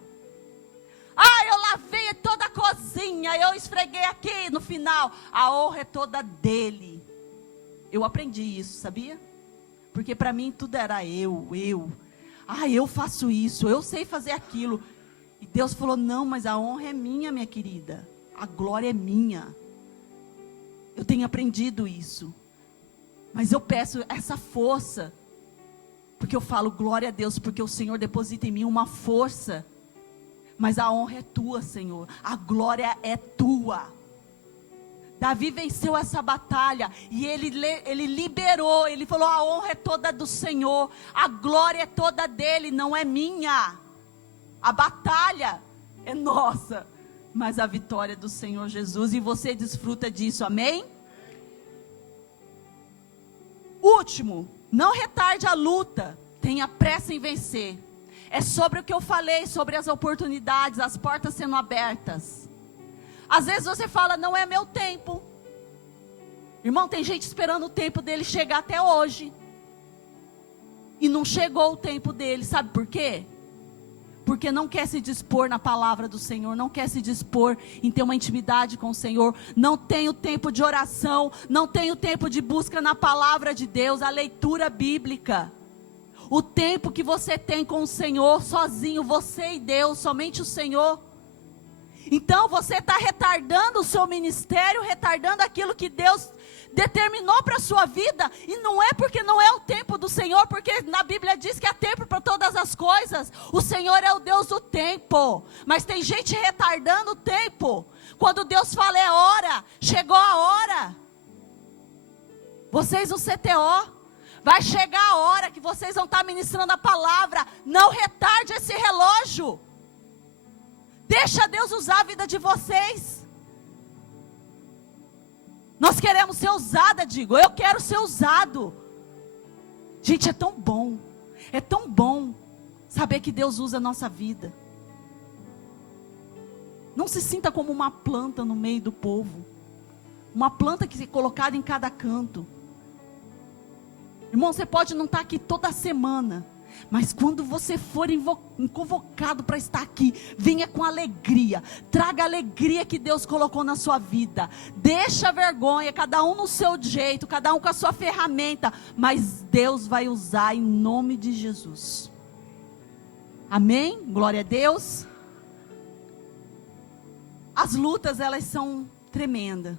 Eu lavei toda a cozinha, eu esfreguei aqui no final. A honra é toda dele. Eu aprendi isso, sabia? Porque para mim tudo era eu. Eu faço isso, eu sei fazer aquilo. E Deus falou, não, mas a honra é minha, minha querida. A glória é minha. Eu tenho aprendido isso. Mas eu peço essa força. Porque eu falo, glória a Deus, porque o Senhor deposita em mim uma força. Mas a honra é tua, Senhor. A glória é tua. Davi venceu essa batalha. E ele liberou. Ele falou, a honra é toda do Senhor. A glória é toda dele, não é minha. A batalha é nossa. Mas a vitória é do Senhor Jesus. E você desfruta disso, amém? Último, não retarde a luta. Tenha pressa em vencer. É sobre o que eu falei, sobre as oportunidades, as portas sendo abertas. Às vezes você fala, não é meu tempo. Irmão, tem gente esperando o tempo dele chegar até hoje. E não chegou o tempo dele, sabe por quê? Porque não quer se dispor na palavra do Senhor, não quer se dispor em ter uma intimidade com o Senhor, não tem o tempo de oração, não tem o tempo de busca na palavra de Deus, a leitura bíblica. O tempo que você tem com o Senhor, sozinho, você e Deus, somente o Senhor. Então você está retardando o seu ministério, retardando aquilo que Deus determinou para a sua vida. E não é porque não é o tempo do Senhor, porque na Bíblia diz que há tempo para todas as coisas. O Senhor é o Deus do tempo. Mas tem gente retardando o tempo. Quando Deus fala é hora, chegou a hora. Vocês no CTO, vai chegar a hora que vocês vão estar ministrando a palavra. Não retarde esse relógio. Deixa Deus usar a vida de vocês. Nós queremos ser usada, digo. Eu quero ser usado. Gente, é tão bom. É tão bom saber que Deus usa a nossa vida. Não se sinta como uma planta no meio do povo. Uma planta que é colocada em cada canto. Irmão, você pode não estar aqui toda semana. Mas quando você for convocado para estar aqui, venha com alegria. Traga a alegria que Deus colocou na sua vida. Deixa a vergonha, cada um no seu jeito, cada um com a sua ferramenta. Mas Deus vai usar em nome de Jesus. Amém? Glória a Deus. As lutas, elas são tremendas.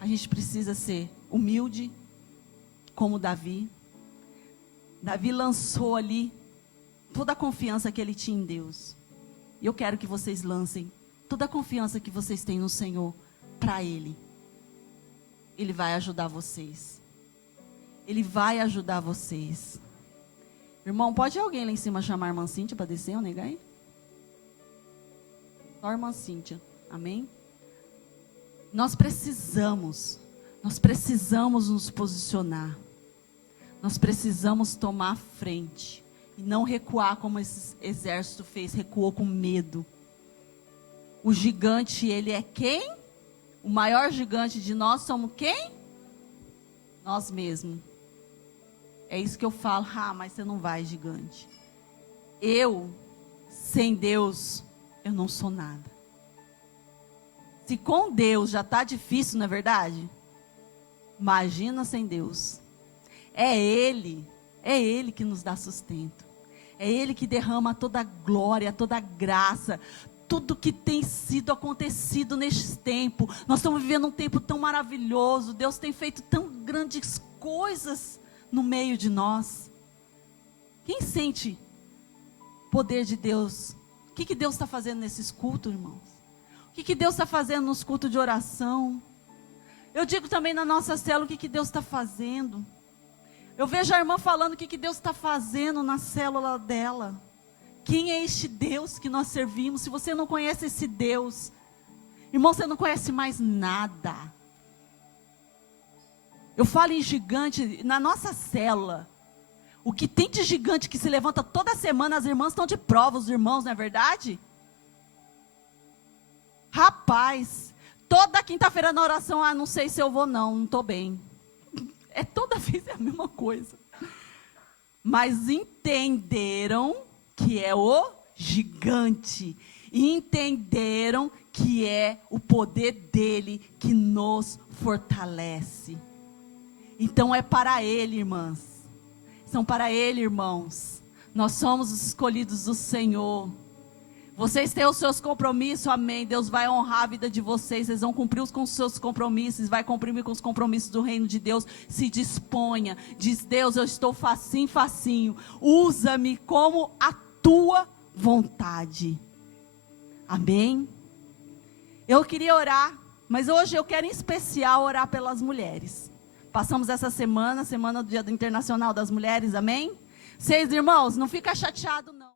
A gente precisa ser humilde, como Davi. Davi lançou ali toda a confiança que ele tinha em Deus. E eu quero que vocês lancem toda a confiança que vocês têm no Senhor para Ele. Ele vai ajudar vocês. Ele vai ajudar vocês. Irmão, pode alguém lá em cima chamar a irmã Cíntia para descer ou negar aí? Só a irmã Cíntia. Amém? Nós precisamos nos posicionar. Nós precisamos tomar a frente e não recuar como esse exército fez, recuou com medo. O gigante, ele é quem? O maior gigante de nós somos quem? Nós mesmos. É isso que eu falo, mas você não vai, gigante. Eu, sem Deus, eu não sou nada. Se com Deus já está difícil, não é verdade? Imagina sem Deus. É Ele que nos dá sustento. É Ele que derrama toda a glória, toda a graça, tudo que tem sido acontecido neste tempo. Nós estamos vivendo um tempo tão maravilhoso. Deus tem feito tão grandes coisas no meio de nós. Quem sente o poder de Deus? O que Deus está fazendo nesses cultos, irmãos? O que Deus está fazendo nos cultos de oração? Eu digo também na nossa célula o que Deus está fazendo. Eu vejo a irmã falando o que Deus está fazendo na célula dela. Quem é este Deus que nós servimos? Se você não conhece esse Deus, irmão, você não conhece mais nada. Eu falo em gigante, na nossa célula, o que tem de gigante que se levanta toda semana, as irmãs estão de prova, os irmãos, não é verdade? Rapaz, toda quinta-feira na oração, não sei se eu vou não estou bem. Toda vez é a mesma coisa. Mas entenderam que é o gigante. E entenderam que é o poder dele que nos fortalece. Então é para ele, irmãs. são para Ele, irmãos. Nós somos os escolhidos do Senhor. Vocês têm os seus compromissos, amém. Deus vai honrar a vida de vocês. Vocês vão cumprir com os seus compromissos. Vai cumprir com os compromissos do reino de Deus. Se disponha. Diz: Deus, eu estou facinho, facinho. Usa-me como a tua vontade. Amém? Eu queria orar, mas hoje eu quero em especial orar pelas mulheres. Passamos essa semana do Dia Internacional das Mulheres, amém? Vocês, irmãos, não fica chateado não.